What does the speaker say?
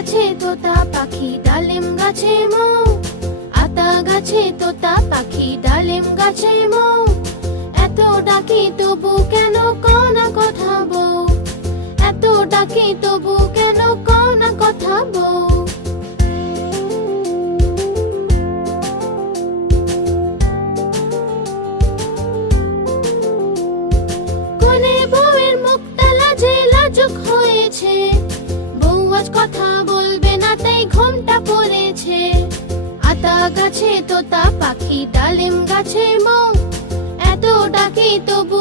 গাছে তোতা পাখি ডালিম গাছে মৌ, আতা গাছে তোতা পাখি ডালিম গাছে মৌ। এত ডাকি তবু কেন কও না কথা বউ, এত ডাকি তবু কেন কও না কথা বউ। কোনে বউয়ের মুখটা লাজে লাজুক হয়েছে, বউ আজ কথা বলবে না তাই ঘোমটা পড়েছে। আতা গাছে তোতা পাখি ডালিম গাছে মৌ, এত ডাকি তবু